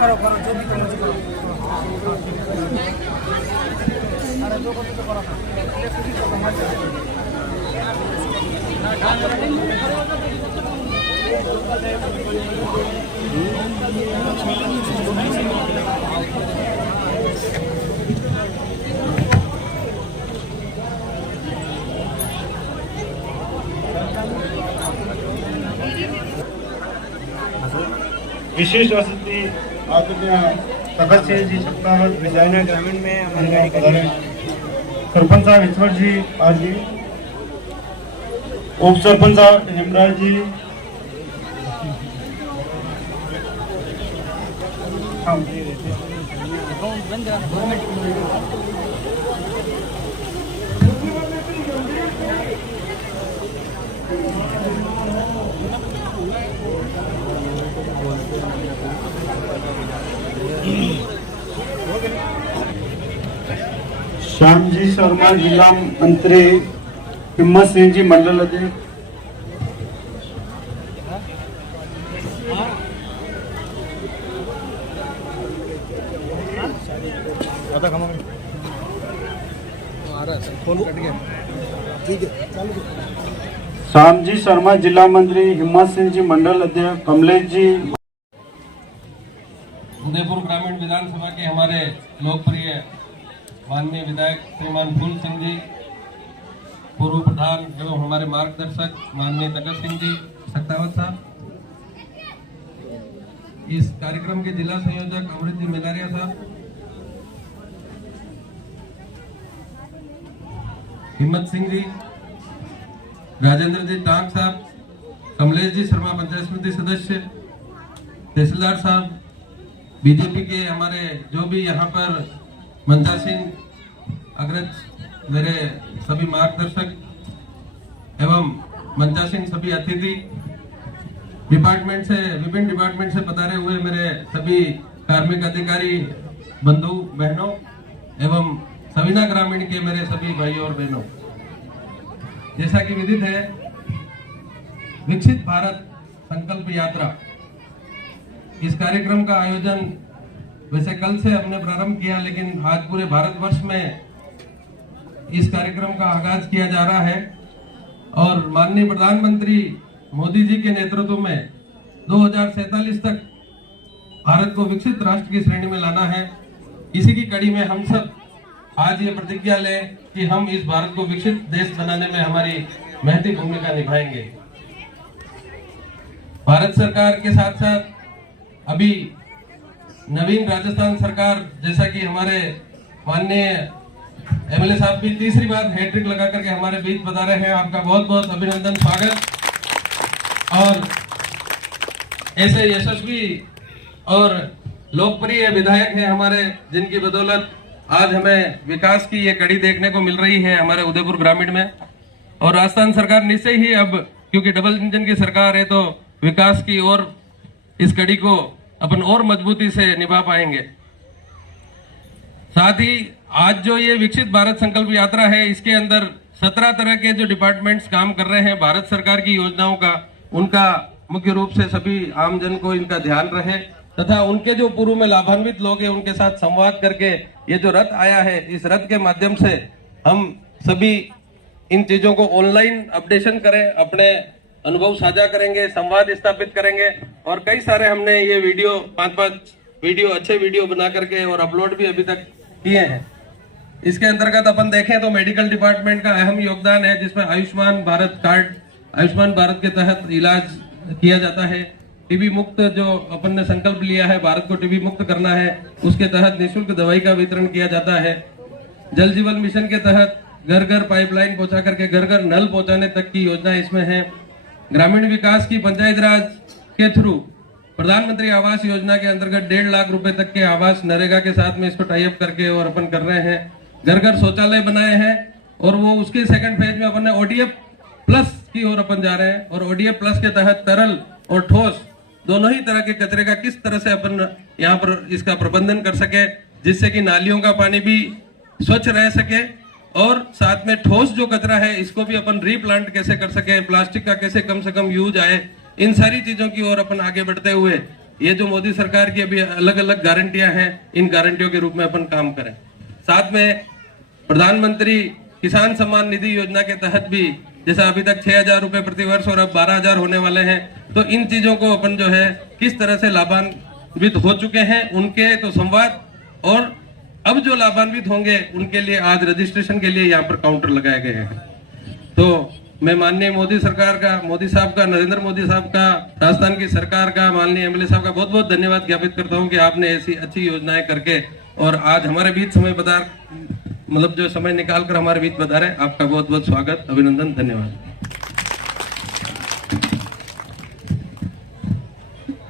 करो करो जो भी करना करो। अरे जो कुछ तो करो ये खुद तो मत विशेष वसति आदरणीय भगत सिंह जी सत्तावत विजयनगर ग्रामीण में हमारे गाड़ी सरपंच साहब ईश्वर जी आज जी, उप सरपंच साहब हेमराज जी, श्याम जी शर्मा जिला मंत्री, हिम्मत सिंह जी मंडल अध्यक्ष, श्याम जी शर्मा जिला मंत्री, हिम्मत सिंह जी मंडल अध्यक्ष, कमलेश जी। उदयपुर ग्रामीण विधानसभा के हमारे लोकप्रिय माननीय विधायक श्रीमान फूल सिंह जी, पूर्व प्रधान एवं हमारे मार्गदर्शक माननीय भगत सिंह जी सत्तावत साहब, इस कार्यक्रम के जिला संयोजक अमृत जी मेलारिया साहब, हिम्मत सिंह जी, राजेंद्र जी टांग साहब, कमलेश जी शर्मा पंचायत समिति सदस्य, तहसीलदार साहब, बीजेपी के हमारे जो भी यहाँ पर मंचासीन अग्रज, मेरे सभी मार्गदर्शक एवं मंचासीन सभी अतिथि, डिपार्टमेंट से विभिन्न डिपार्टमेंट से पधारे हुए मेरे सभी कार्मिक अधिकारी बंधु बहनों एवं सविना ग्रामीण के मेरे सभी भाइयों और बहनों, जैसा कि विदित है विकसित भारत संकल्प यात्रा, इस कार्यक्रम का आयोजन वैसे कल से हमने प्रारंभ किया, लेकिन आज पूरे भारतवर्ष में इस कार्यक्रम का आगाज किया जा रहा है और माननीय प्रधानमंत्री मोदी जी के नेतृत्व में 2047 तक भारत को विकसित राष्ट्र की श्रेणी में लाना है। इसी की कड़ी में हम सब आज ये प्रतिज्ञा लें कि हम इस भारत को विकसित देश बनाने में हमारी महती भूमिका निभाएंगे। भारत सरकार के साथ साथ अभी नवीन राजस्थान सरकार, जैसा कि हमारे माननीय एमएलए साहब भी तीसरी बार हैट्रिक लगा करके हमारे बीच बता रहे हैं, आपका बहुत बहुत अभिनंदन, स्वागत। और ऐसे यशस्वी और लोकप्रिय विधायक हैं हमारे, जिनकी बदौलत आज हमें विकास की ये कड़ी देखने को मिल रही है हमारे उदयपुर ग्रामीण में। और राजस्थान सरकार निश्चय ही अब, क्योंकि डबल इंजन की सरकार है, तो विकास की और इस कड़ी को अपन और मजबूती से निभा पाएंगे। साथ ही आज जो ये विकसित भारत संकल्प यात्रा है, इसके अंदर 17 तरह के जो डिपार्टमेंट्स काम कर रहे हैं भारत सरकार की योजनाओं का, उनका मुख्य रूप से सभी आमजन को इनका ध्यान रहे तथा उनके जो पूर्व में लाभान्वित लोग हैं उनके साथ संवाद करके ये जो रथ आया है, इस रथ के माध्यम से हम सभी इन चीजों को ऑनलाइन अपडेशन करें, अपने अनुभव साझा करेंगे, संवाद स्थापित करेंगे। और कई सारे हमने ये वीडियो 5-5 वीडियो अच्छे वीडियो बना करके और अपलोड भी अभी तक किए हैं। इसके अंतर्गत अपन देखें तो मेडिकल डिपार्टमेंट का अहम योगदान है, जिसमें आयुष्मान भारत कार्ड, आयुष्मान भारत के तहत इलाज किया जाता है। टीबी मुक्त जो अपन ने संकल्प लिया है, भारत को टीबी मुक्त करना है, उसके तहत निःशुल्क दवाई का वितरण किया जाता है। जल जीवन मिशन के तहत घर घर पाइपलाइन पहुंचा करके घर घर नल पहुंचाने तक की योजना इसमें है। ग्रामीण विकास की पंचायत राज के थ्रू प्रधानमंत्री आवास योजना के अंतर्गत 1.5 लाख रुपए तक के आवास नरेगा के साथ में इसको टाई अप करके और अपन कर रहे हैं। घर घर शौचालय बनाए हैं और वो उसके सेकंड फेज में अपन ने ओडीएफ प्लस की ओर अपन जा रहे हैं। और ओडीएफ प्लस के तहत तरल और ठोस दोनों ही तरह के कचरे का किस तरह से अपन यहाँ पर इसका प्रबंधन कर सके, जिससे कि नालियों का पानी भी स्वच्छ रह सके और साथ में ठोस जो कचरा है इसको भी अपन रीप्लांट कैसे कर सके, प्लास्टिक का कैसे कम से कम यूज आए, इन सारी चीजों की ओर अपन आगे बढ़ते हुए ये जो मोदी सरकार की अभी अलग अलग गारंटियां हैं, इन गारंटियों के रूप में अपन काम करें। साथ में प्रधानमंत्री किसान सम्मान निधि योजना के तहत भी, जैसा अभी तक 6,000 रुपए प्रति वर्ष और अब 12,000 होने वाले हैं, तो इन चीजों को अपन जो है किस तरह से लाभान्वित हो चुके हैं उनके तो संवाद, और अब जो लाभान्वित होंगे उनके लिए आज रजिस्ट्रेशन के लिए यहाँ पर काउंटर लगाए गए हैं। तो मैं माननीय मोदी सरकार का, मोदी साहब का, नरेंद्र मोदी साहब का, राजस्थान की सरकार का, माननीय एमएलए साहब का बहुत बहुत धन्यवाद ज्ञापित करता हूँ कि आपने ऐसी अच्छी योजनाएं करके और आज हमारे बीच समय बता, मतलब जो समय निकाल कर हमारे बीच बता रहे, आपका बहुत बहुत स्वागत, अभिनंदन, धन्यवाद।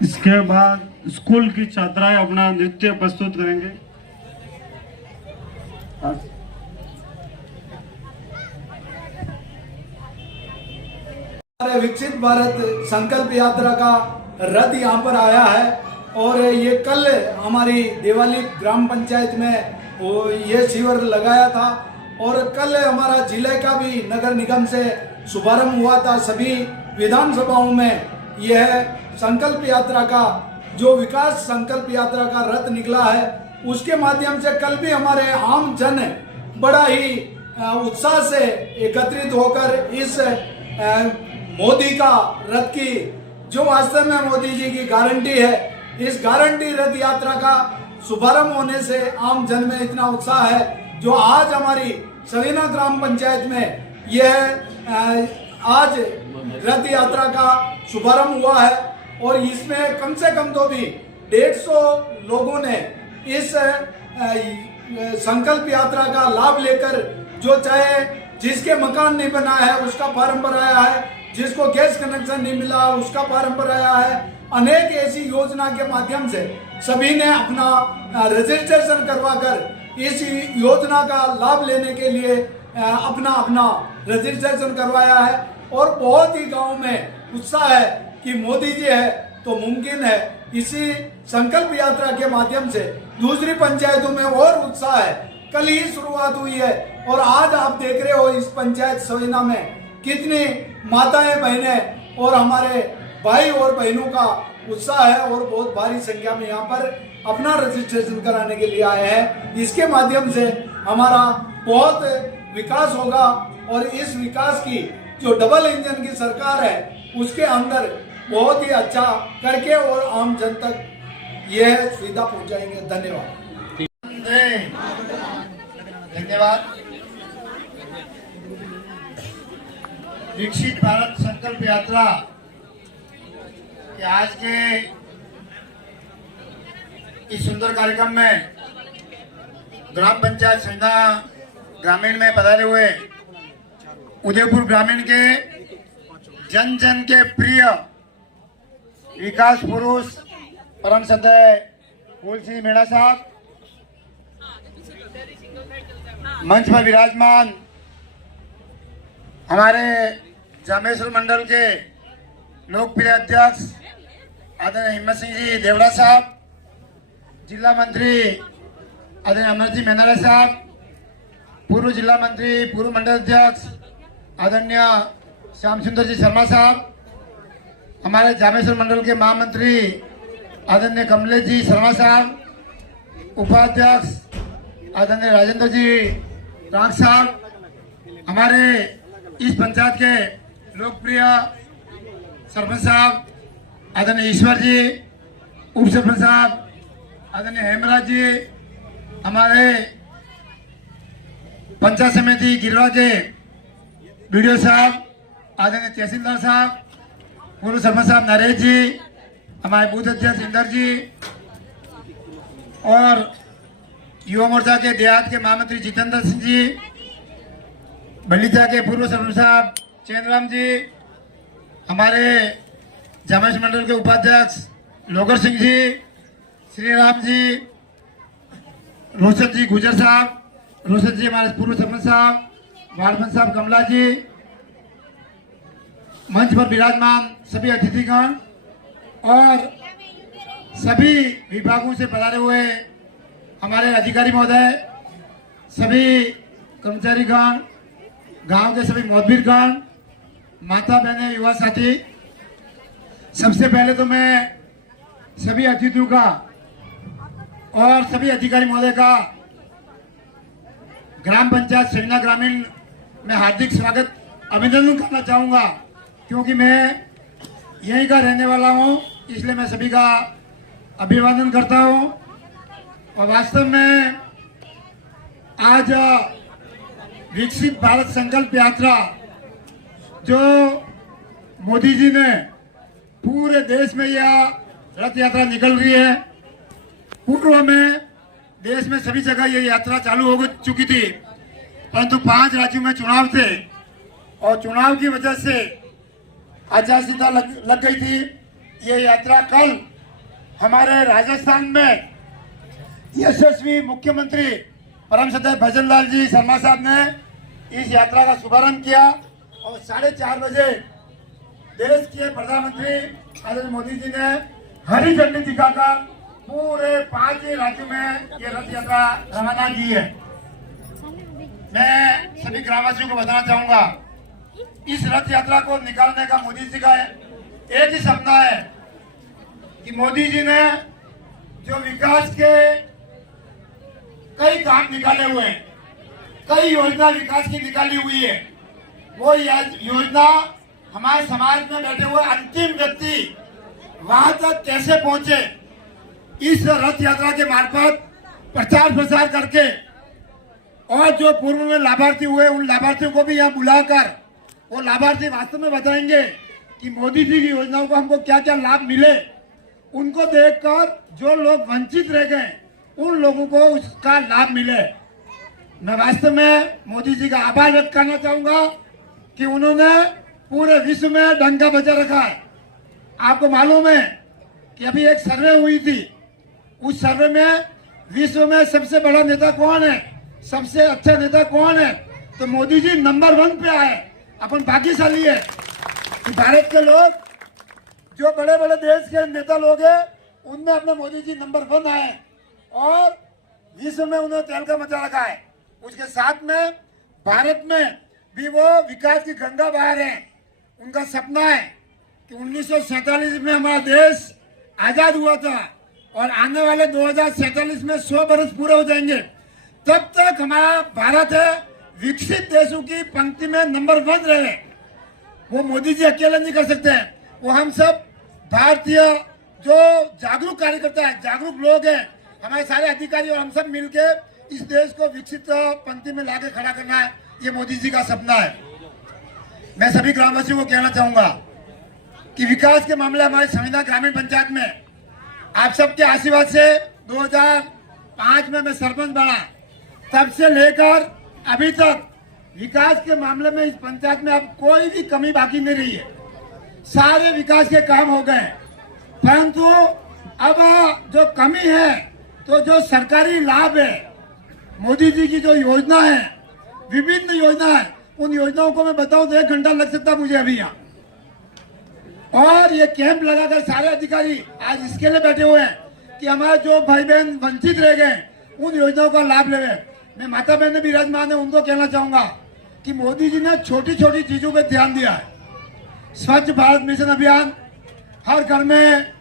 इसके बाद स्कूल की छात्राएं अपना नृत्य प्रस्तुत करेंगे। विकसित भारत संकल्प यात्रा का रथ यहाँ पर आया है और ये कल हमारी देवाली ग्राम पंचायत में ये शिविर लगाया था और कल हमारा जिले का भी नगर निगम से शुभारंभ हुआ था। सभी विधानसभाओं में यह संकल्प यात्रा का जो विकास संकल्प यात्रा का रथ निकला है, उसके माध्यम से कल भी हमारे आम जन बड़ा ही उत्साह से एकत्रित होकर इस मोदी का रथ की, जो वास्तव में मोदी जी की गारंटी है, इस गारंटी रथ यात्रा का शुभारंभ होने से आम जन में इतना उत्साह है, जो आज हमारी सवीना ग्राम पंचायत में यह आज रथ यात्रा का शुभारंभ हुआ है और इसमें कम से कम तो भी 150 लोगों ने इस संकल्प यात्रा का लाभ लेकर, जो चाहे जिसके मकान नहीं बना है उसका फार्म भराया है, जिसको गैस कनेक्शन नहीं मिला उसका फार्म भराया है, अनेक ऐसी योजना के माध्यम से सभी ने अपना रजिस्ट्रेशन करवाकर इस योजना का लाभ लेने के लिए अपना अपना रजिस्ट्रेशन करवाया है और बहुत ही गांव में उत्साह है कि मोदी जी है तो मुमकिन है। इसी संकल्प यात्रा के माध्यम से दूसरी पंचायतों में और उत्साह है। कल ही शुरुआत हुई है और आज आप देख रहे हो इस पंचायत सवीना में कितनी माताएं, बहनें और हमारे भाई और बहनों का उत्साह है और बहुत भारी संख्या में यहाँ पर अपना रजिस्ट्रेशन कराने के लिए आए हैं। इसके माध्यम से हमारा बहुत विकास होगा और इस विकास की जो डबल इंजन की सरकार है उसके अंदर बहुत ही अच्छा करके और आम जन तक यह सुविधा पहुंचाएंगे। धन्यवाद। धन्यवाद। विकसित भारत संकल्प यात्रा के आज के इस सुंदर कार्यक्रम में ग्राम पंचायत सवीना ग्रामीण में पधारे हुए उदयपुर ग्रामीण के जन जन के प्रिय विकास पुरुष परम श्रद्धेय फूल सिंह मीणा साहब, मंच पर विराजमान हमारे जामेश्वर मंडल के लोकप्रिय अध्यक्ष आदरणीय हिम्मत सिंह जी देवड़ा साहब, जिला मंत्री आदरणीय अमर जी मेनारा साहब, पूर्व जिला मंत्री पूर्व मंडल अध्यक्ष आदरणीय श्याम सुंदर जी शर्मा साहब, हमारे जामेश्वर मंडल के महामंत्री आदरणीय कमलेश जी शर्मा साहब, उपाध्यक्ष आदरणीय राजेंद्र जी राग साहब, हमारे इस पंचायत के लोकप्रिय सरपंच साहब आदरणीय ईश्वर जी, उप सरपंच साहब आदरणीय हेमराज जी, हमारे पंचायत समिति गिरिराज के बीडीओ साहब आदरणीय तहसीलदार साहब, पूर्व सरपंच साहब नरेश जी, हमारे बूथ अध्यक्ष इंदर जी और युवा मोर्चा के देहात के महामंत्री जितेंद्र सिंह जी, बलीचा के पूर्व सरपंच साहब चैनराम जी, हमारे जामेश्वर मंडल के उपाध्यक्ष लोगर सिंह जी, श्री राम जी, रोशद जी गुजर साहब, रोशद जी हमारे पूर्व सरपंच साहब, वार्ड साहब कमला जी, मंच पर विराजमान सभी अतिथिगण और सभी विभागों से पधारे हुए हमारे अधिकारी महोदय, सभी कर्मचारीगण, गांव के सभी मोहब्बीरगण, माता बहनें, युवा साथी, सबसे पहले तो मैं सभी अतिथियों का और सभी अधिकारी महोदय का ग्राम पंचायत सविना ग्रामीण में हार्दिक स्वागत अभिनंदन करना चाहूँगा, क्योंकि मैं यहीं का रहने वाला हूँ, इसलिए मैं सभी का अभिवादन करता हूँ। और वास्तव में आज विकसित भारत संकल्प यात्रा जो मोदी जी ने पूरे देश में यह रथ यात्रा निकल रही है। पूर्व में देश में सभी जगह ये यात्रा चालू हो चुकी थी, परंतु 5 राज्यों में चुनाव थे और चुनाव की वजह से आचार संहिता लग गई थी। ये यात्रा कल हमारे राजस्थान में यशस्वी मुख्यमंत्री परम श्रद्धेय भजन लाल जी शर्मा साहब ने इस यात्रा का शुभारंभ किया और 4:30 बजे देश के प्रधानमंत्री नरेंद्र मोदी जी ने हरी झंडी दिखाकर पूरे 5 राज्यों में ये रथ यात्रा रवाना की है। मैं सभी ग्रामवासियों को बताना चाहूंगा, इस रथ यात्रा को निकालने का मोदी जी का एक ही सपना है कि मोदी जी ने जो विकास के कई काम निकाले हुए हैं, कई योजना विकास की निकाली हुई है, वो योजना हमारे समाज में बैठे हुए अंतिम व्यक्ति वहां तक कैसे पहुंचे, इस रथ यात्रा के मार्फत प्रचार प्रसार करके और जो पूर्व में लाभार्थी हुए उन लाभार्थियों को भी यहाँ बुलाकर वो लाभार्थी वास्तव में बताएंगे कि मोदी जी की योजनाओं को हमको क्या क्या लाभ मिले। उनको देखकर जो लोग वंचित रह गए उन लोगों को उसका लाभ मिले। मैं वास्तव में मोदी जी का आभार व्यक्त करना चाहूंगा कि उन्होंने पूरे विश्व में डंका बजा रखा है। आपको मालूम है कि अभी एक सर्वे हुई थी, उस सर्वे में विश्व में सबसे बड़ा नेता कौन है, सबसे अच्छा नेता कौन है, तो मोदी जी नंबर 1 पे आए। अपन भाग्यशाली है कि भारत के लोग जो बड़े बड़े देश के नेता लोग हैं उनमें अपने मोदी जी नंबर 1 आए और विश्व में उन्होंने तहलका मचा रखा है। उसके साथ में भारत में भी वो विकास की गंगा बहा रहे हैं। उनका सपना है कि 1947 में हमारा देश आजाद हुआ था और आने वाले 2047 में 100 बरस पूरे हो जाएंगे, तब तक हमारा भारत है विकसित देशों की पंक्ति में नंबर 1 रहे। वो मोदी जी अकेले नहीं कर सकते हैं, वो हम सब भारतीय जो जागरूक कार्यकर्ता है, जागरूक लोग हैं, हमारे सारे अधिकारी और हम सब मिलके इस देश को विकसित पंक्ति में लाके खड़ा करना है, ये मोदी जी का सपना है। मैं सभी ग्रामवासियों को कहना चाहूंगा कि विकास के मामले हमारे सविना ग्रामीण पंचायत में आप सबके आशीर्वाद से 2005 में मैं सरपंच बना, तब से लेकर अभी तक विकास के मामले में इस पंचायत में अब कोई भी कमी बाकी नहीं रही है। सारे विकास के काम हो गए, परंतु अब जो कमी है तो जो सरकारी लाभ है, मोदी जी की जो योजना है, विभिन्न योजना है, उन योजनाओं को मैं बताऊं तो 1 घंटा लग सकता मुझे अभी यहाँ। और ये कैंप लगाकर सारे अधिकारी आज इसके लिए बैठे हुए हैं कि हमारे जो भाई बहन वंचित रह गए उन योजनाओं का लाभ ले। मैं माता बहन विराजमान है, उनको कहना चाहूंगा कि मोदी जी ने छोटी छोटी चीजों पे ध्यान दिया है। स्वच्छ भारत मिशन अभियान, हर घर में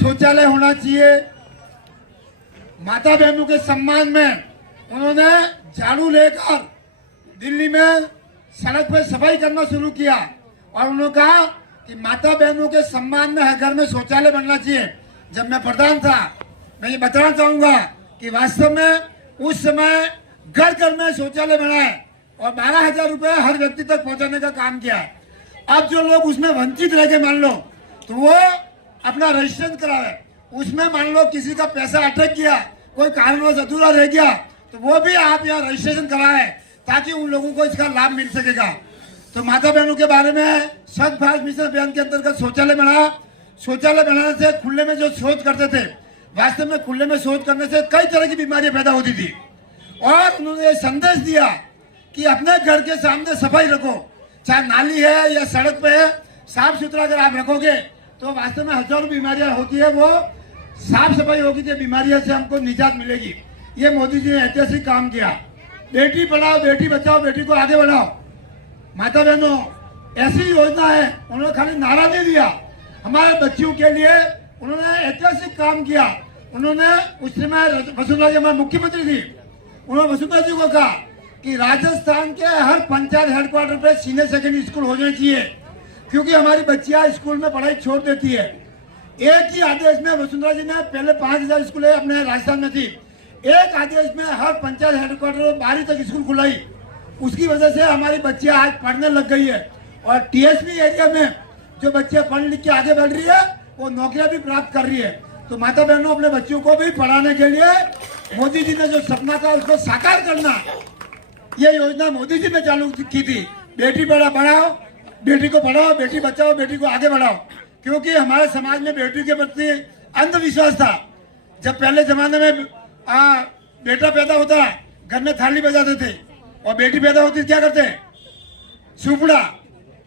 शौचालय होना चाहिए। माता बहनों के सम्मान में उन्होंने झाड़ू लेकर दिल्ली में सड़क पर सफाई करना शुरू किया और उन्होंने कहा कि माता बहनों के सम्मान में हर घर में शौचालय बनना चाहिए। जब मैं प्रधान था, मैं ये बताना चाहूंगा कि वास्तव में उस समय घर घर में शौचालय बनाए और 12,000 रुपए हर व्यक्ति तक पहुंचाने का काम किया है। अब जो लोग उसमें वंचित रह गए मान लो, तो वो अपना रजिस्ट्रेशन करावे, उसमें मान लो किसी का पैसा अटक गया, कोई कारणवश अधूरा रह गया, तो वो भी आप यहाँ रजिस्ट्रेशन कराए ताकि उन लोगों को इसका लाभ मिल सकेगा। तो माता बहनों के बारे में स्वच्छ भारत मिशन अभियान के अंतर्गत शौचालय बनाया। शौचालय बनाने से खुले में जो शौच करते थे, वास्तव में खुले में शौच करने से कई तरह की बीमारियां पैदा होती थी और उन्होंने ये संदेश दिया कि अपने घर के सामने सफाई रखो, चाहे नाली है या सड़क पे है, साफ सुथरा अगर आप रखोगे तो वास्तव में हजारों बीमारियां होती है, वो साफ सफाई होगी तो बीमारियों से हमको निजात मिलेगी। ये मोदी जी ने ऐतिहासिक काम किया। बेटी पढ़ाओ, बेटी बचाओ, बेटी को आगे बढ़ाओ। माता बहनों, ऐसी योजना है, उन्होंने खाली नारा नहीं दिया, हमारे बच्चियों के लिए उन्होंने ऐतिहासिक काम किया। उन्होंने उस समय वसुंधरा जी हमारे मुख्यमंत्री थी, उन्होंने वसुंधरा जी को कहा कि राजस्थान के हर पंचायत हेडक्वार्टर पे सीनियर सेकेंडरी स्कूल होने चाहिए, क्योंकि हमारी बच्चियां स्कूल में पढ़ाई छोड़ देती है। एक ही आदेश में वसुंधरा जी ने पहले 5000 स्कूलें अपने राजस्थान में थी, एक आदेश में हर पंचायत हेडक्वार्टर में 12 तक स्कूल खुलाई। उसकी वजह से हमारी बच्चियां आज पढ़ने लग गई है और टीएसपी एरिया में जो बच्चे पढ़ लिख के आगे बढ़ रही है वो नौकरियां भी प्राप्त कर रही है। तो माता बहनों, अपने बच्चों को भी पढ़ाने के लिए मोदी जी ने जो सपना था उसको साकार करना, ये योजना मोदी जी ने चालू की थी। बेटी पढ़ाओ, बेटी को पढ़ाओ, बेटी बचाओ, बेटी को आगे बढ़ाओ। क्योंकि हमारे समाज में बेटी के प्रति अंधविश्वास था। जब पहले जमाने में बेटा पैदा होता घर में थाली बजाते थे और बेटी पैदा होती क्या करते, सुपड़ा।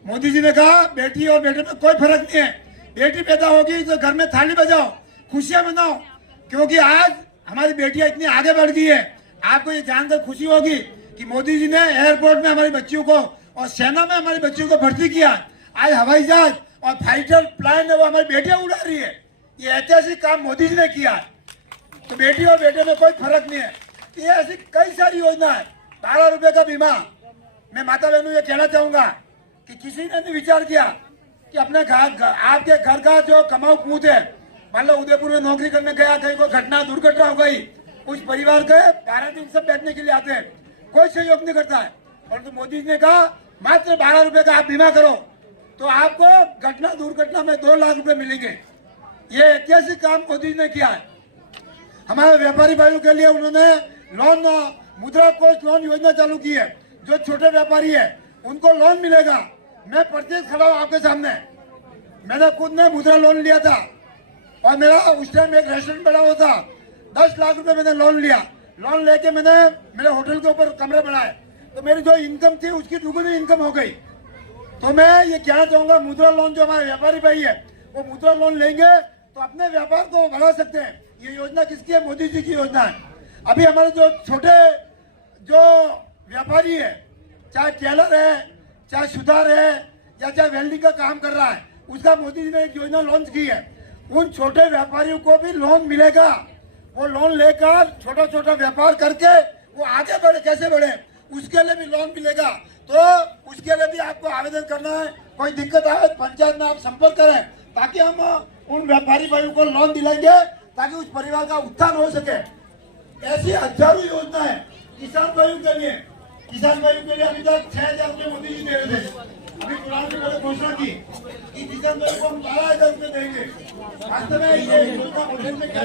मोदी जी ने कहा बेटी और बेटे में कोई फर्क नहीं है, बेटी पैदा होगी तो घर में थाली बजाओ, खुशियां मनाओ। क्योंकि आज हमारी बेटियां इतनी आगे बढ़ गई है। आपको ये जानकर खुशी होगी कि मोदी जी ने एयरपोर्ट में हमारी बच्चियों को और सेना में हमारी बच्चियों को भर्ती किया। आज हवाई जहाज और फाइटर प्लेन है वो हमारी बेटियां उड़ा रही है। ये ऐतिहासिक काम मोदी जी ने किया है। तो बेटी और बेटे में कोई फर्क नहीं है। ये ऐसी कई सारी योजना है। 12 रुपए का बीमा। मैं माता बहनों ये कहना चाहूंगा कि किसी ने नहीं विचार किया कि अपने आपके घर का जो कमाऊ पूत है, मान लो उदयपुर में नौकरी करने गया, कहीं को घटना दुर्घटना हो गई, उस परिवार के 12 दिन सब बैठने के लिए आते हैं, कोई सहयोग नहीं करता है। और तो मोदी जी ने कहा मात्र 12 रुपए का आप बीमा करो तो आपको घटना दुर्घटना में 2 लाख रुपए मिलेंगे। ये ऐतिहासिक काम मोदी जी ने किया है। हमारे व्यापारी भाइयों के लिए उन्होंने लोन, मुद्रा कोष लोन योजना चालू की है। जो छोटे व्यापारी है उनको लोन मिलेगा। मैं प्रत्यक्ष खड़ा हूँ आपके सामने, मैंने खुद ने मुद्रा लोन लिया था और मेरा उस टाइम एक रेस्टोरेंट बना हुआ था। 10 लाख रुपए मैंने लोन लिया। लोन लेके मैंने मेरे होटल के ऊपर कमरे बनाए, तो मेरी जो इनकम थी उसकी दुगुनी इनकम हो गई। तो मैं ये कहना चाहूंगा, मुद्रा लोन जो हमारे व्यापारी भाई है वो मुद्रा लोन लेंगे तो अपने व्यापार को बढ़ा सकते हैं। ये योजना किसकी है? मोदी जी की योजना है। अभी हमारे जो छोटे जो व्यापारी है, चाहे टेलर है, चाहे सुधार है या चाहे वेल्डिंग का काम कर रहा है, उसका मोदी जी ने एक योजना लॉन्च की है। उन छोटे व्यापारियों को भी लोन मिलेगा। वो लोन लेकर छोटा छोटा व्यापार करके वो आगे बढ़े, कैसे बढ़े, उसके लिए भी लोन मिलेगा। तो उसके लिए भी आपको आवेदन करना है। कोई दिक्कत आए पंचायत में आप संपर्क करें, ताकि हम उन व्यापारी भाइयों को लोन दिलाएंगे, ताकि उस परिवार का उत्थान हो सके। ऐसी हजारों योजना है किसान भाइयों के लिए। किसान भाइयों के लिए अभी तक 6000 रुपये मोदी जी दे रहे थे। अभी चुनाव से पहले घोषणा की कि किसान भाइयों को हम 12000 रुपये देंगे। वास्तव में ये योजना बजट में क्या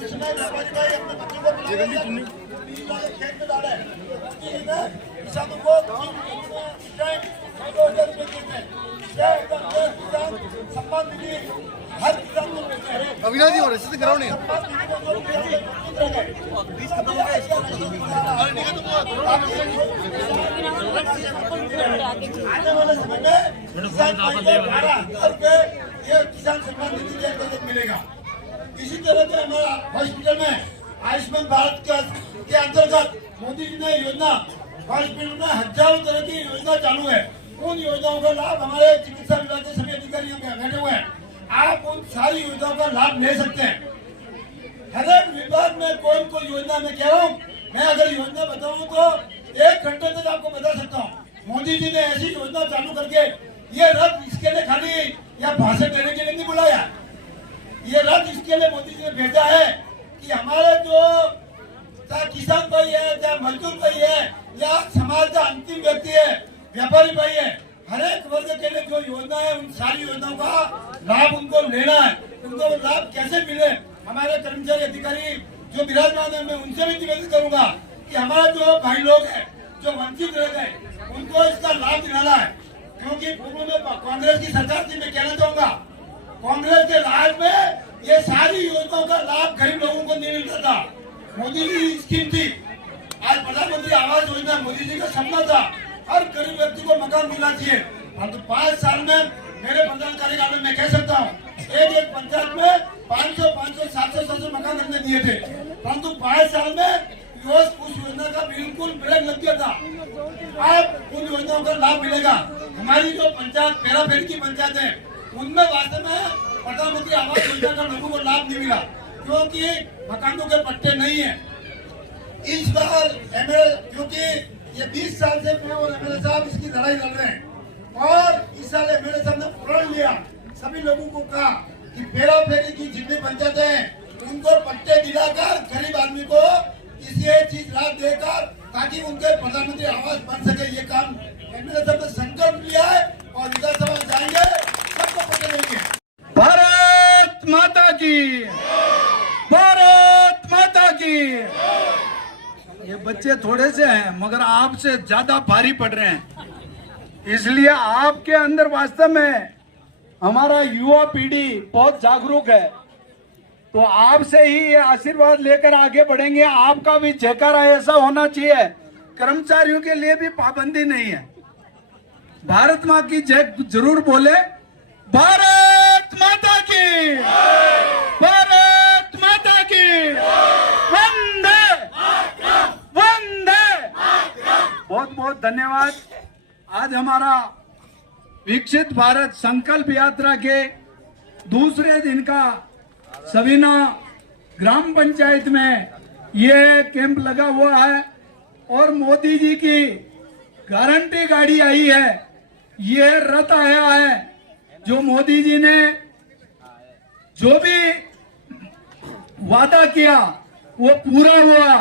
जिसमें व्यापारी भाई अपने बच्चों को खेत में डाले, किसानों को 2000 रुपये देते हैं। किसान सम्मान निधि हर किसान को मिलते हैं। अविनाश जी और रसीद कराओ नहीं आने वाले समय में किसान भाई को 12,000 रुपये ये किसान सम्मान निधि के अंतर्गत मिलेगा। इसी तरह से हमारा हॉस्पिटल में आयुष्मान भारत के अंतर्गत मोदी जी ने योजना, हॉस्पिटल में हजारों तरह की योजना चालू है। उन योजनाओं का लाभ हमारे चिकित्सा विभाग के सभी अधिकारी बैठे हुए हैं। आप उन सारी योजनाओं का लाभ ले सकते हैं। हर एक विभाग में कोई कोई योजना में कह रहा हूँ, मैं अगर योजना बताऊँ तो 1 घंटे तक आपको बता सकता हूँ। मोदी जी ने ऐसी योजना चालू करके ये रथ इसके लिए खाली या भाषण देने के लिए नहीं बुलाया। ये रथ इसके लिए मोदी जी ने भेजा है कि हमारे जो चाहे किसान भाई है, चाहे मजदूर भाई है, या समाज का अंतिम व्यक्ति है, व्यापारी भाई है, हर एक वर्ग के लिए जो योजना है उन सारी योजनाओं का लाभ उनको लेना है। उनको लाभ कैसे मिले, हमारे कर्मचारी अधिकारी जो विराजमान है, मैं उनसे भी निवेदन करूंगा कि हमारे जो भाई लोग हैं जो वंचित रह गए, उनको इसका लाभ दिलाना है। क्योंकि पूर्व में कांग्रेस की सरकार थी, मैं कहना चाहूंगा कांग्रेस के राज में ये सारी योजनाओं का लाभ गरीब लोगों को नहीं मिलता था। मोदी जी की स्कीम थी। आज प्रधानमंत्री आवास योजना मोदी जी का सपना था, हर गरीब व्यक्ति को मकान मिलना चाहिए। परंतु 5 साल में मेरे प्रधान कार्यकाल में मैं कह सकता हूँ एक पंचायत में 500, 700 मकान हमने दिए थे। परंतु 5 साल में उस योजना का बिल्कुल ब्रेक लग गया था। अब उन योजनाओं का लाभ मिलेगा। हमारी जो पंचायत पेरा फेरी की पंचायत है उनमें वास्तव में प्रधानमंत्री आवास योजना का लोगों को लाभ नहीं मिला क्योंकि मकानों के पट्टे नहीं है। इस बार क्योंकि ये 20 साल से मैं और एमएलए साहब इसकी लड़ाई लड़ रहे हैं और इस साल एमएलए साहब ने प्रण लिया, सभी लोगों को कहा कि पेरा फेरी की जितनी पंचायतें हैं उनको पट्टे दिलाकर गरीब आदमी को ये चीज लाभ देकर ताकि उनके प्रधानमंत्री आवास बन सके। ये काम एमएलए साहब ने संकल्प लिया है और विधानसभा जाएंगे, सबको पट्टे देंगे। भारत माता की, भारत माता की। ये बच्चे थोड़े से हैं मगर आपसे ज्यादा भारी पड़ रहे हैं, इसलिए आपके अंदर वास्तव में हमारा युवा पीढ़ी बहुत जागरूक है, तो आपसे ही ये आशीर्वाद लेकर आगे बढ़ेंगे। आपका भी जयकारा ऐसा होना चाहिए। कर्मचारियों के लिए भी पाबंदी नहीं है। भारत माँ की जय जरूर बोले। भारत माता की, भारत माता की, वंदे वंदे। बहुत बहुत धन्यवाद। आज हमारा विकसित भारत संकल्प यात्रा के दूसरे दिन का सवीना ग्राम पंचायत में ये कैंप लगा हुआ है और मोदी जी की गारंटी गाड़ी आई है। ये रथ आया है जो मोदी जी ने जो भी वादा किया वो पूरा हुआ।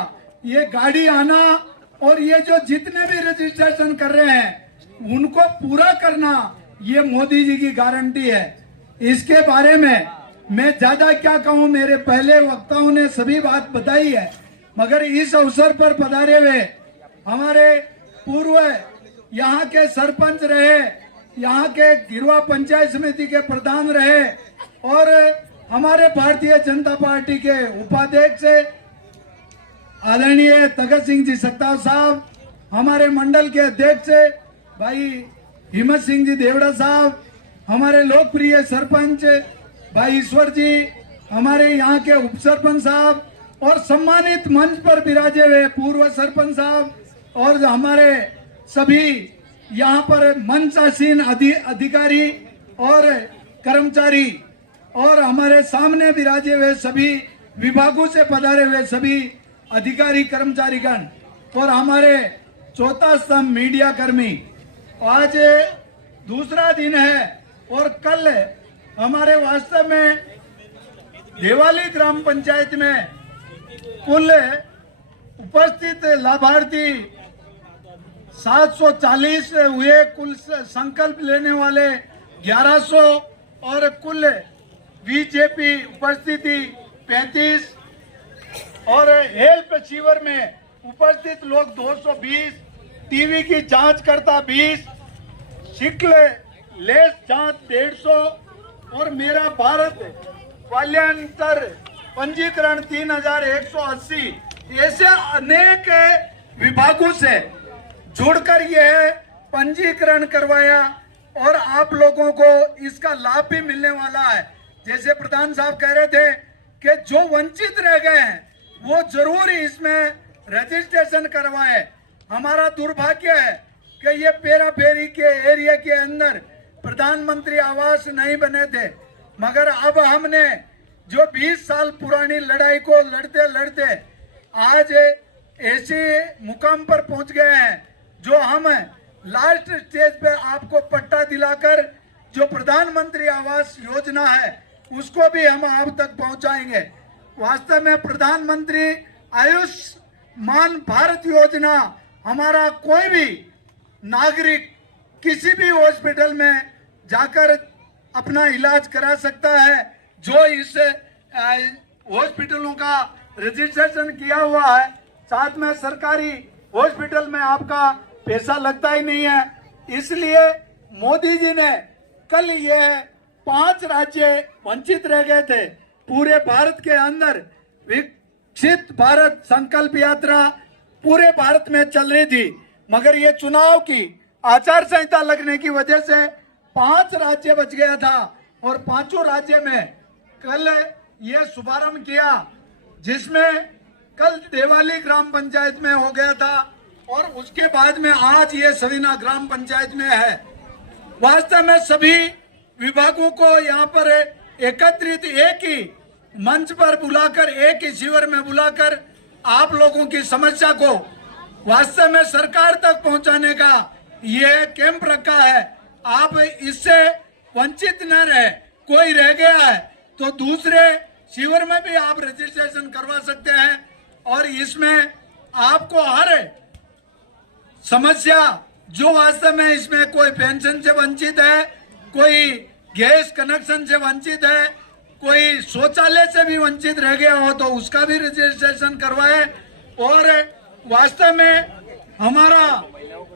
ये गाड़ी आना और ये जो जितने भी रजिस्ट्रेशन कर रहे हैं उनको पूरा करना, ये मोदी जी की गारंटी है। इसके बारे में मैं ज्यादा क्या कहूं, मेरे पहले वक्ताओं ने सभी बात बताई है, मगर इस अवसर पर पधारे हुए हमारे पूर्व यहाँ के सरपंच रहे, यहाँ के गिरवा पंचायत समिति के प्रधान रहे और हमारे भारतीय जनता पार्टी के उपाध्यक्ष आदरणीय तगत सिंह जी सकताव साहब, हमारे मंडल के अध्यक्ष भाई हिम्मत सिंह जी देवड़ा साहब, हमारे लोकप्रिय सरपंच भाई ईश्वर जी, हमारे यहाँ के उप सरपंच साहब और सम्मानित मंच पर विराजे हुए पूर्व सरपंच साहब और हमारे सभी यहाँ पर मंचासीन अधिकारी और कर्मचारी और हमारे सामने विराजे हुए सभी विभागों से पधारे हुए सभी अधिकारी कर्मचारीगण और हमारे चौथा स्तंभ मीडिया कर्मी। आज दूसरा दिन है और कल हमारे वास्तव में देवाली ग्राम पंचायत में कुल उपस्थित लाभार्थी 740 हुए, कुल संकल्प लेने वाले 1100 और कुल बीजेपी उपस्थिति 35 और हेल्प शिविर में उपस्थित लोग 220, टीवी की जांच करता 20, शिक्ल लेस जांच 150 और मेरा भारत कल्याणतर पंजीकरण 3180। ऐसे अनेक विभागों से जुड़कर यह पंजीकरण करवाया और आप लोगों को इसका लाभ भी मिलने वाला है। जैसे प्रधान साहब कह रहे थे कि जो वंचित रह गए हैं वो जरूर इसमें रजिस्ट्रेशन करवाए। हमारा दुर्भाग्य है कि ये पेरा फेरी के एरिया के अंदर प्रधानमंत्री आवास नहीं बने थे, मगर अब हमने जो 20 साल पुरानी लड़ाई को लड़ते लड़ते आज ऐसे मुकाम पर पहुंच गए हैं जो हम लास्ट स्टेज पे आपको पट्टा दिलाकर जो प्रधानमंत्री आवास योजना है उसको भी हम आप तक पहुंचाएंगे। वास्तव में प्रधानमंत्री आयुष्मान भारत योजना हमारा कोई भी नागरिक किसी भी हॉस्पिटल में जाकर अपना इलाज करा सकता है जो इस हॉस्पिटलों का रजिस्ट्रेशन किया हुआ है। साथ में सरकारी हॉस्पिटल में आपका पैसा लगता ही नहीं है। इसलिए मोदी जी ने कल ये 5 राज्य वंचित रह गए थे। पूरे भारत के अंदर विकसित भारत संकल्प यात्रा पूरे भारत में चल रही थी, मगर ये चुनाव की आचार संहिता लगने की वजह से 5 राज्य बच गया था और 5 राज्य में कल ये शुभारंभ किया जिसमें कल देवाली ग्राम पंचायत में हो गया था और उसके बाद में आज ये सवीना ग्राम पंचायत में है। वास्तव में सभी विभागों को यहाँ पर एकत्रित एक ही मंच पर बुलाकर, एक ही शिविर में बुलाकर आप लोगों की समस्या को वास्तव में सरकार तक पहुंचाने का ये कैंप रखा है। आप इससे वंचित न रहे। कोई रह गया है तो दूसरे शिविर में भी आप रजिस्ट्रेशन करवा सकते हैं और इसमें आपको हर समस्या जो वास्तव में इसमें कोई पेंशन से वंचित है, कोई गैस कनेक्शन से वंचित है, कोई शौचालय से भी वंचित रह गया हो तो उसका भी रजिस्ट्रेशन करवाए। और वास्तव में हमारा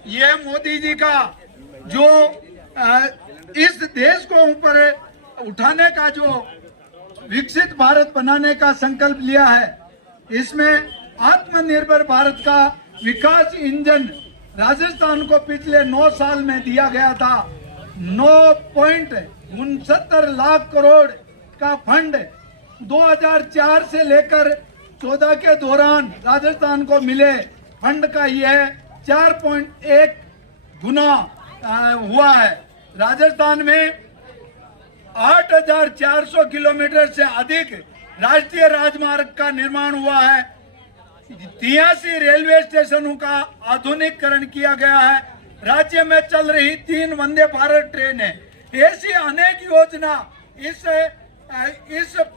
ये मोदी जी का जो इस देश को ऊपर उठाने का जो विकसित भारत बनाने का संकल्प लिया है, इसमें आत्मनिर्भर भारत का विकास इंजन राजस्थान को पिछले 9 साल में दिया गया था। 9.69 लाख करोड़ का फंड 2004 से लेकर 14 के दौरान राजस्थान को मिले फंड का यह 4.1 गुना हुआ है। राजस्थान में 8,400 किलोमीटर से अधिक राष्ट्रीय राजमार्ग का निर्माण हुआ है। 83 रेलवे स्टेशनों का आधुनिकीकरण किया गया है। राज्य में चल रही 3 वंदे भारत ट्रेनें, ऐसी अनेक योजना इस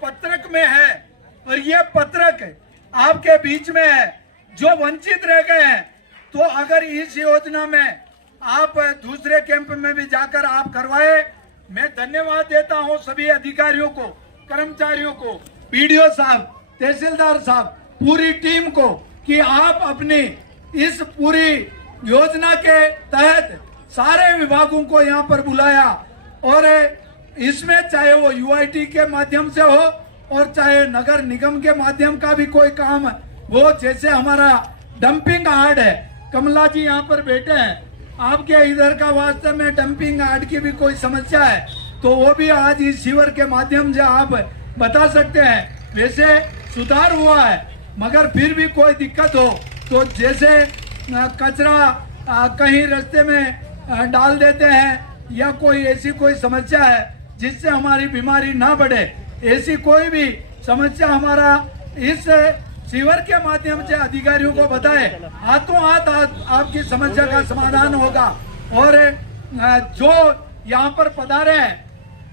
पत्रक में है और ये पत्रक आपके बीच में है। जो वंचित रह गए हैं तो अगर इस योजना में आप दूसरे कैंप में भी जाकर आप करवाए। मैं धन्यवाद देता हूं सभी अधिकारियों को, कर्मचारियों को, बीडीओ साहब, तहसीलदार साहब, पूरी टीम को कि आप अपनी इस पूरी योजना के तहत सारे विभागों को यहाँ पर बुलाया और इसमें चाहे वो यूआईटी के माध्यम से हो और चाहे नगर निगम के माध्यम का भी कोई काम हो। जैसे हमारा डंपिंग यार्ड है, कमला जी यहाँ पर बैठे हैं, आपके इधर का वास्तव में डंपिंग यार्ड की भी कोई समस्या है तो वो भी आज इस शिविर के माध्यम से आप बता सकते हैं। वैसे सुधार हुआ है मगर फिर भी कोई दिक्कत हो तो जैसे कचरा कहीं रास्ते में डाल देते हैं या कोई ऐसी कोई समस्या है जिससे हमारी बीमारी ना बढ़े, ऐसी कोई भी समस्या हमारा इस शिविर के माध्यम से अधिकारियों को बताए, हाथों हाथ आपकी समस्या का समाधान होगा। और जो यहाँ पर पधारे हैं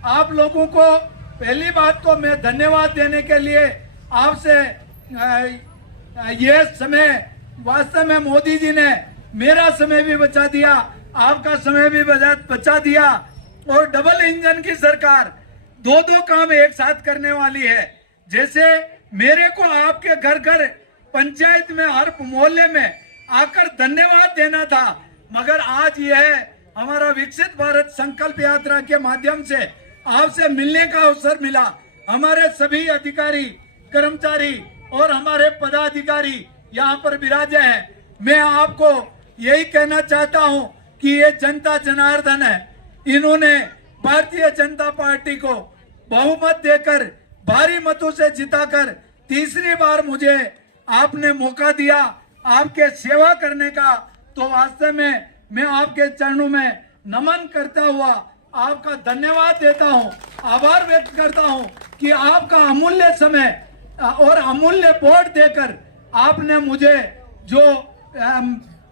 आप लोगों को पहली बात तो मैं धन्यवाद देने के लिए आपसे ये समय वास्तव में मोदी जी ने मेरा समय भी बचा दिया, आपका समय भी बचा दिया और डबल इंजन की सरकार 2 काम एक साथ करने वाली है। जैसे मेरे को आपके घर घर पंचायत में हर मोहल्ले में आकर धन्यवाद देना था मगर आज यह हमारा विकसित भारत संकल्प यात्रा के माध्यम से आपसे मिलने का अवसर मिला। हमारे सभी अधिकारी, कर्मचारी और हमारे पदाधिकारी यहाँ पर विराजे हैं। मैं आपको यही कहना चाहता हूँ कि ये जनता जनार्दन है, इन्होंने भारतीय जनता पार्टी को बहुमत देकर भारी मतों से जिताकर तीसरी बार मुझे आपने मौका दिया आपके सेवा करने का, तो वास्तव में मैं आपके चरणों में नमन करता हुआ आपका धन्यवाद देता हूं, आभार व्यक्त करता हूं कि आपका अमूल्य समय और अमूल्य वोट देकर आपने मुझे जो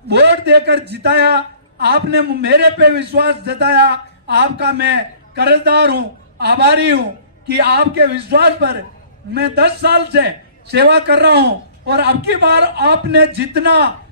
वोट देकर जिताया, आपने मेरे पे विश्वास जताया, आपका मैं कर्जदार हूं, आभारी हूं कि आपके विश्वास पर मैं 10 साल से सेवा कर रहा हूं और अब की बार आपने जितना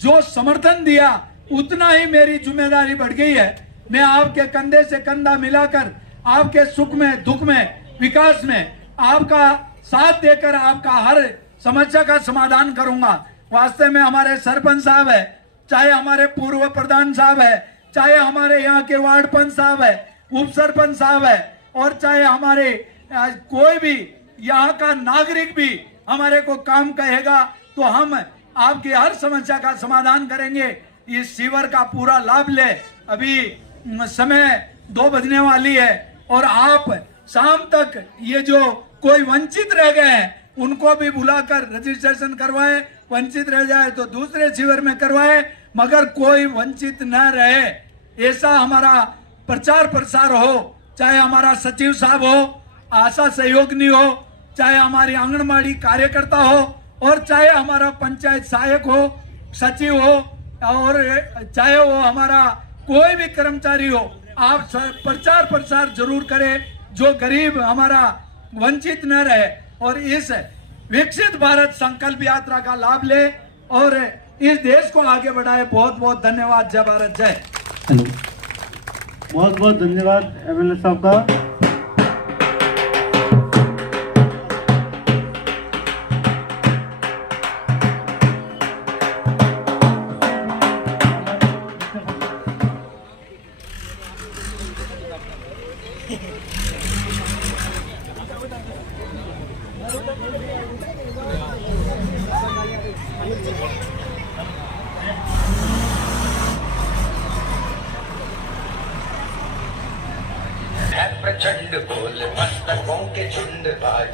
जो समर्थन दिया उतना ही मेरी जिम्मेदारी बढ़ गई है। मैं आपके कंधे से कंधा मिलाकर आपके सुख में, दुख में, विकास में आपका साथ देकर आपका हर समस्या का समाधान करूंगा। वास्तव में हमारे सरपंच साहब है, चाहे हमारे पूर्व प्रधान साहब है, चाहे हमारे यहाँ के वार्ड पंच साहब है, उप सरपंच साहब है और चाहे हमारे कोई भी यहाँ का नागरिक भी हमारे को काम कहेगा तो हम आपकी हर समस्या का समाधान करेंगे। इस शिविर का पूरा लाभ ले। अभी समय 2 बजने वाली है और आप शाम तक ये जो कोई वंचित रह गए हैं उनको भी बुलाकर रजिस्ट्रेशन करवाए, वंचित रह जाए तो दूसरे शिविर में करवाए, मगर कोई वंचित न रहे ऐसा हमारा प्रचार प्रसार हो। चाहे हमारा सचिव साहब हो, आशा सहयोगनी हो, चाहे हमारी आंगनबाड़ी कार्यकर्ता हो, और चाहे हमारा पंचायत सहायक हो, सचिव हो, और चाहे वो हमारा कोई भी कर्मचारी हो, आप प्रचार प्रसार जरूर करें, जो गरीब हमारा वंचित न रहे और इस विकसित भारत संकल्प यात्रा का लाभ ले और इस देश को आगे बढ़ाए। बहुत बहुत धन्यवाद। जय भारत जय। बहुत बहुत धन्यवाद एमएलए साहब का। प्रचंड बोल मस्तकों के झुंड भाग।